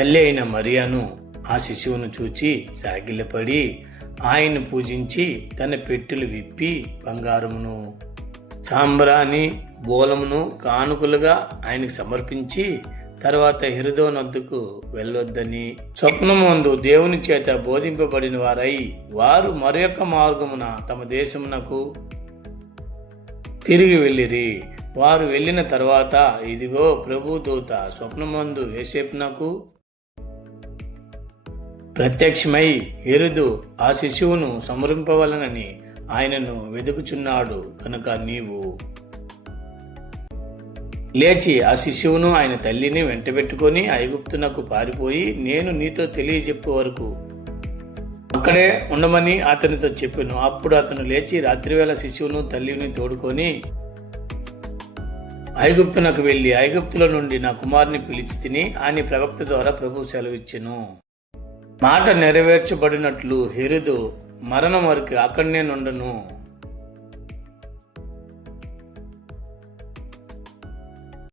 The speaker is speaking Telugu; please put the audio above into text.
తల్లి అయిన మరియను ఆ శిశువును చూచి సాగిలపడి ఆయన్ను పూజించి తన పెట్టెలు విప్పి బంగారమును సాంబ్రాణి బోలమును కానుకలుగా ఆయనకు సమర్పించి తర్వాత హెరోదునొద్దకు వెళ్ళొద్దని స్వప్నమందు దేవుని చేత బోధింపబడిన వారై వారు మరొక మార్గమున తమ దేశమునకు తిరిగి వెళ్ళిరి. వారు వెళ్ళిన తర్వాత ఇదిగో ప్రభు దూత స్వప్నమందు యోసేపునకు ప్రత్యక్షమై హెరోదు ఆ శిశువును సంహరింపవలనని ఆయనను వెదుకుచున్నాడు కనుక నీవు లేచి ఆ శిశువును ఆయన తల్లిని వెంటబెట్టుకొని ఐగుప్తునకు పారిపోయి నేను నీతో తెలియజెప్పే వరకు అక్కడే ఉండమని అతనితో చెప్పాను. అప్పుడు అతను లేచి రాత్రివేళ శిశువును తల్లిని తోడుకొని ఐగుప్తునకు వెళ్లి ఐగుప్తుల నుండి నా కుమారుని పిలిచి తిని ఆయన ప్రవక్త ద్వారా ప్రభు సెలవిచ్చెను. మాట నెరవేర్చబడినట్లు హెరోదు మరణం వరకు అక్కడనే నుండను.